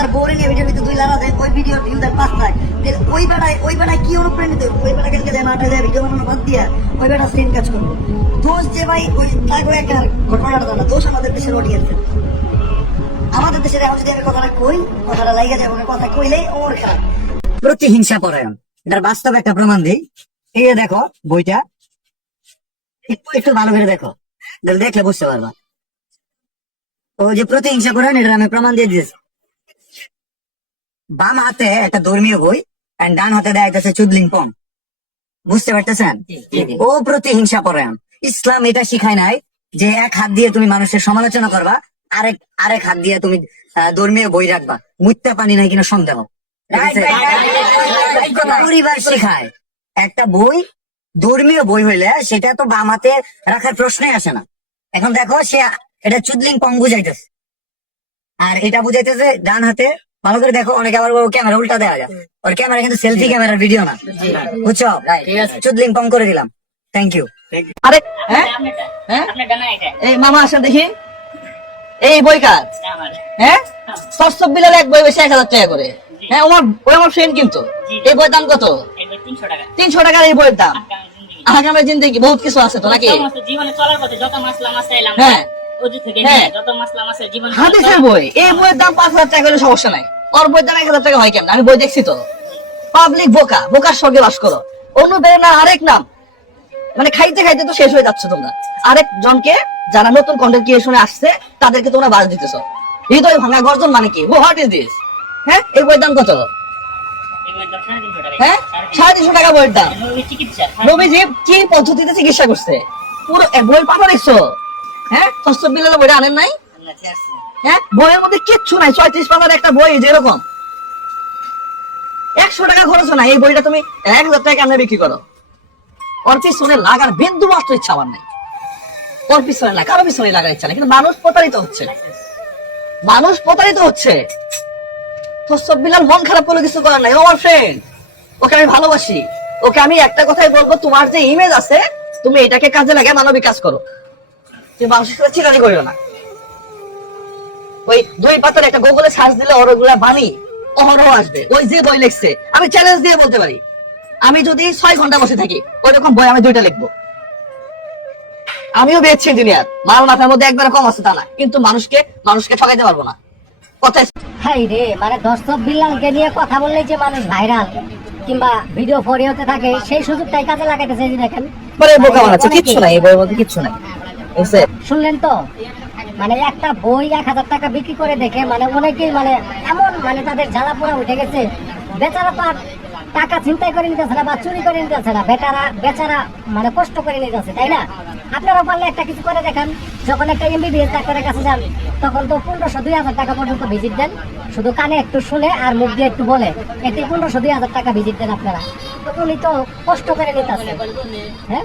তার বউরে নিয়ে ভিডিও নিতে, দুই লাখ ওই ভিডিও ভিউ দেয় পাঁচ লাখ। ওই ওই কি অনুপ্রাণিত ওই কালকে ভিডিও বানানো বাদ দিয়া ওই সেম কাজ দোষ যে ভাই, ওই তাকে একটা ঘটনাটা দোষ আমাদের দেশের অডিয়েন্সের আমাদের দেশের এখন যদি আমি কথাটা কই, কথাটা কথা কইলেই ওর খারাপ। প্রতিহিংসা পরায়ণ। এটার বাস্তব একটা প্রমাণ দিই। এই দেখো, বইটা। একটু একটু ভালো করে দেখো। দেখলে বুঝতে পারবা। ও যে প্রতিহিংসা করেন এটা আমি প্রমাণ দিয়ে দিয়েছি। বাম হাতে একটা ধর্মীয় বই আর ডান হাতে দেয় একটা চুদলিং পং। বুঝতে পারতেছেন? ও প্রতিহিংসা পরায়ণ। ইসলাম এটা শিখায় নাই যে এক হাত দিয়ে তুমি মানুষের সমালোচনা করবা আরেক আরেক হাত দিয়ে তুমি ধর্মীয় বই রাখবা। মুত্যা পানি নাই কিনা সন্দেহ। পরিবার শেখায়। একটা বই ধর্মীয় বই হইলে সেটা তো বাম হাতে রাখার প্রশ্নই আসে না। এখন দেখো সে এটা চুদলিং পং বুঝাইতেছে। আর এটা বুঝাইতেছে ডান হাতে ভালো করে দেখো অনেকে আবার ক্যামেরা উল্টা দেওয়া যায়। ওর ক্যামেরা কিন্তু সেলফি ক্যামেরার ভিডিও না। বুঝছ? চুদলিং পং করে দিলাম। থ্যাংক ইউ আরে হ্যাঁ? হ্যাঁ? এই মামা আসেন দেখি। এই বই কাজ হ্যাঁ? সস্ত বিলার এক বই বেশি এক হাজার টাকা করে। হ্যাঁ আমার ওই আমার ফ্রেন্ড কিন্তু। এই বইয়ের দাম কত? তিনশো টাকা। টাকার এই বইয়ের দাম। আগামী জিন্দেগি। বহুত কিছু আছে তো নাকি? জীবনে চলার পথে যত মাসলা হ্যাঁ। হ্যাঁ। হাদিসের বই। এই বইয়ের দাম পাঁচ হাজার টাকা হলে সমস্যা নাই। ওর দাম এক হাজার টাকা হয় কেমন? আমি বই দেখছি তো। পাবলিক বোকা, বোকার স্বর্গে বাস করো। অন্য না, আরেক নাম। মানে খাইতে খাইতে তো শেষ হয়ে যাচ্ছে তোমরা। আরেক জনকে যারা নতুন কন্টেন্ট ক্রিয়েশনে আসছে, তাদেরকে তোমরা দিতেছ। হৃদয় ভাঙা গর্জন মানে কি? হোয়াট ইজ দিস হ্যাঁ এই দাম কত? হ্যাঁ সাড়ে তিনশো টাকা বইয়ের দাম। চিকিৎসা কি পদ্ধতিতে চিকিৎসা করছে? পুরো বইয়ের দেখছ? হ্যাঁ বিলালে বইটা আনেন নাই? হ্যাঁ? বইয়ের মধ্যে কিচ্ছু নাই, ছয়ত্রিশ পাতার একটা বই যেরকম। একশো টাকা খরচ না এই বইটা তুমি এক হাজার টাকা কেমনে বিক্রি করো? ওর পিছনে লাগার বিন্দু মাত্র ইচ্ছা আমার নাই। ওর পিছনে না, কারও পিছনে লাগার ইচ্ছা কিন্তু মানুষ প্রতারিত হচ্ছে। মানুষ প্রতারিত হচ্ছে। বিলাল মন খারাপ করলে কিছু করার নাই। আমার ফ্রেন্ড ওকে আমি ভালোবাসি। ওকে আমি একটা কথাই বলব, তোমার যে ইমেজ আছে, তুমি এটাকে কাজে লাগে মানবিক কাজ করো। তুমি মানুষের সাথে চিরানি করিও না। ওই দুই পাতার একটা গুগলে সার্চ দিলে ওর ওগুলা বাণী অহরহ আসবে। ওই যে বই লিখছে আমি চ্যালেঞ্জ দিয়ে বলতে পারি। আমি যদি ছয় ঘণ্টা বসে থাকি ওই রকম বই আমি দুইটা লিখব। আমিও বেয়েছি ইঞ্জিনিয়ার মাল মাথার মধ্যে একবার কম আছে তা না কিন্তু মানুষকে মানুষকে ঠকাইতে পারব না। হাই রে মানে দর্শক বিল্লালকে নিয়ে কথা বললেই যে মানুষ ভাইরাল কিংবা ভিডিও ফরি হতে থাকে সেই সুযোগটাই কাজে লাগাইতেছে দেখেন। মানে বোকা বানাচ্ছে কিচ্ছু নাই এই বইয়ের মধ্যে কিচ্ছু নাই। শুনলেন তো? মানে একটা বই এক হাজার টাকা বিক্রি করে দেখে মানে অনেকেই মানে এমন মানে তাদের জ্বালা পোড়া উঠে গেছে। বেচারা তো টাকা চিন্তাই করে নিতেছে না বা চুরি করে নিতেছে না। বেচারা বেচারা মানে কষ্ট করে নিতেছে তাই না? আপনারা পারলে একটা কিছু করে দেখান। যখন একটা এমবিবিএস ডাক্তারের কাছে যান, তখন তো পনেরোশো, দুই হাজার টাকা পর্যন্ত ভিজিট দেন। শুধু কানে একটু শুনে আর মুখ দিয়ে একটু বলে। এতে পনেরোশো, দুই হাজার টাকা ভিজিট দেন আপনারা। তো উনি তো কষ্ট করে নিতেছে। হ্যাঁ?